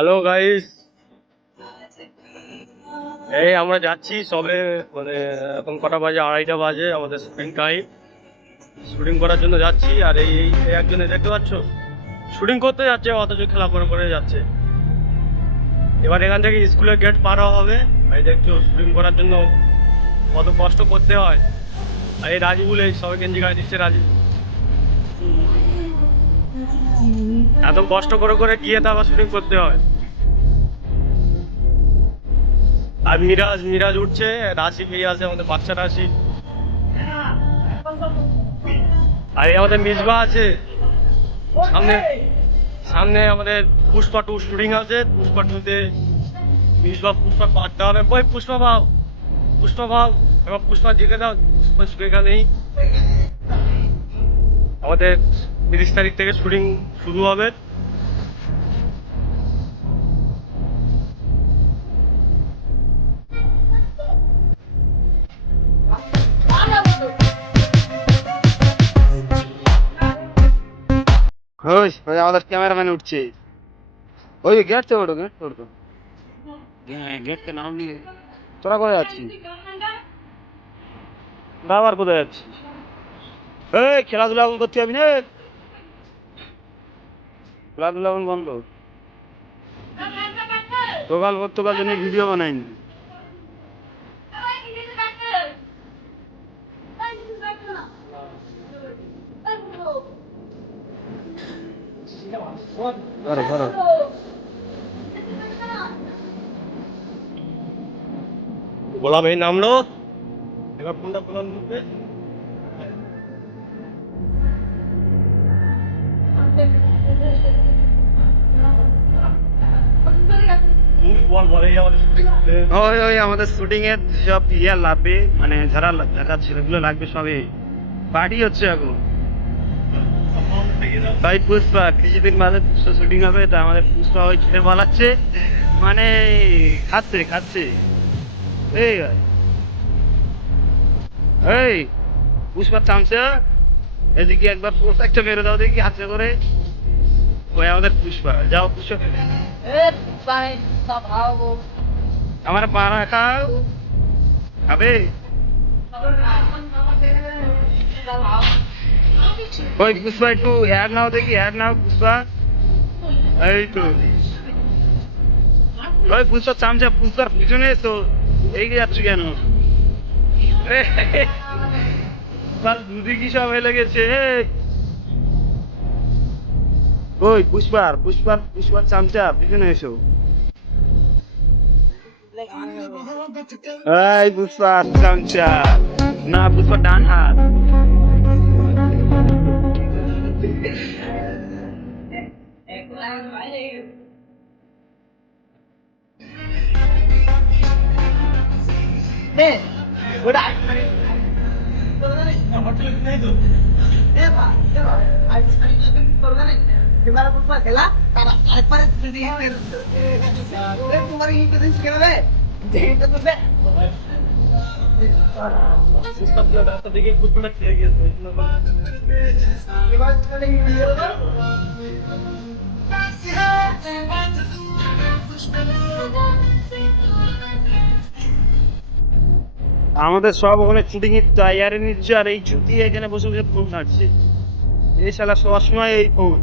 Hello guys, এই আমরা যাচ্ছি সবে, মানে এখন কটা বাজে, 2:30টা বাজে। আমাদের শুটিং টাইম, শুটিং করার জন্য যাচ্ছি। আর এই একজনে দেখতে পাচ্ছ শুটিং করতে যাচ্ছে, অথচ খেলা করে যাচ্ছে। এবার এখান থেকে স্কুলের গেট পার হওয়া হবে। এই দেখছো শুটিং করার জন্য কত কষ্ট করতে হয়। আর এই রাজীবুল, এই সবে গেঞ্জি গায়ে দিচ্ছে রাজীব। এত কষ্ট করে গিয়ে তো আবার শুটিং করতে হয়। আর মিরাজ উঠছে, রাশি পেয়ে আছে, আমাদের বাচ্চা রাশি। আর এই আমাদের মিসবা আছে সামনে। সামনে আমাদের পুষ্পা 2 শুটিং আছে। পুষ্পা 2-তে পুষ্পা পাঠতে হবে। বই পুষ্পা ভাও এবার পুষ্পা জিতে দাও। পুষ্পা এখানেই আমাদের 30 তারিখ থেকে শুটিং শুরু হবে। ওই ওই আমাদের ক্যামেরাম্যান উঠছে। ওই গেট তো গেটটা নাম নিয়ে তোরা কোথায় যাচ্ছিস? তোরা আবার কোথায় যাচ্ছিস? এই খেলাধুলা এখন করতে যাবি না? খেলাধুলা এখন বন্ধ। তোকাল জন্য ভিডিও বানাইনি। ধরো গোলাম এই নামলো। এবার কোনটা গোলাম ঢুকবে? ওই ওই আমাদের শুটিং এর সব ইয়ে লাগবে, মানে যারা যারা ছেলেগুলো লাগবে সবে পার্টি হচ্ছে এখন। তাই পুষ্পা কিছুদিন বাদে শুটিং হবে, তা আমাদের পুষ্পা ওই ছেলে বলাচ্ছে, মানে খাচ্ছে এই এই পুষ্পার চামচা, এদিকে একবার একটা মেরে দাও দেখি হাতে করে। ওই আমাদের পুষ্পা, যাও পুষ্পা আমার পাড়া খাও খাবে। ওই পুষ্পা একটু অ্যাড নাও দেখি, অ্যাড নাও পুষ্পা। এই তো ওই পুষ্পার চামচা, পুষ্পার পিছনে তো এগিয়ে যাচ্ছ কেন? দুদি কি সব হয়ে লেগেছে। ওই পুষ্পার চামচা পিছনে এসো। এই পুষ্পার চামচা, না পুষ্পার ডান হাত। রাস্তা দেখে পুষ্পাটা খেয়ে গিয়েছে। আমাদের সব ওখানে শুটিং এর তৈয়ারি নিচ্ছে, আর এই ছুটি এখানে বসে বসে ফোন ঘাটছে। এই শালা সবার সময় এই ফোন।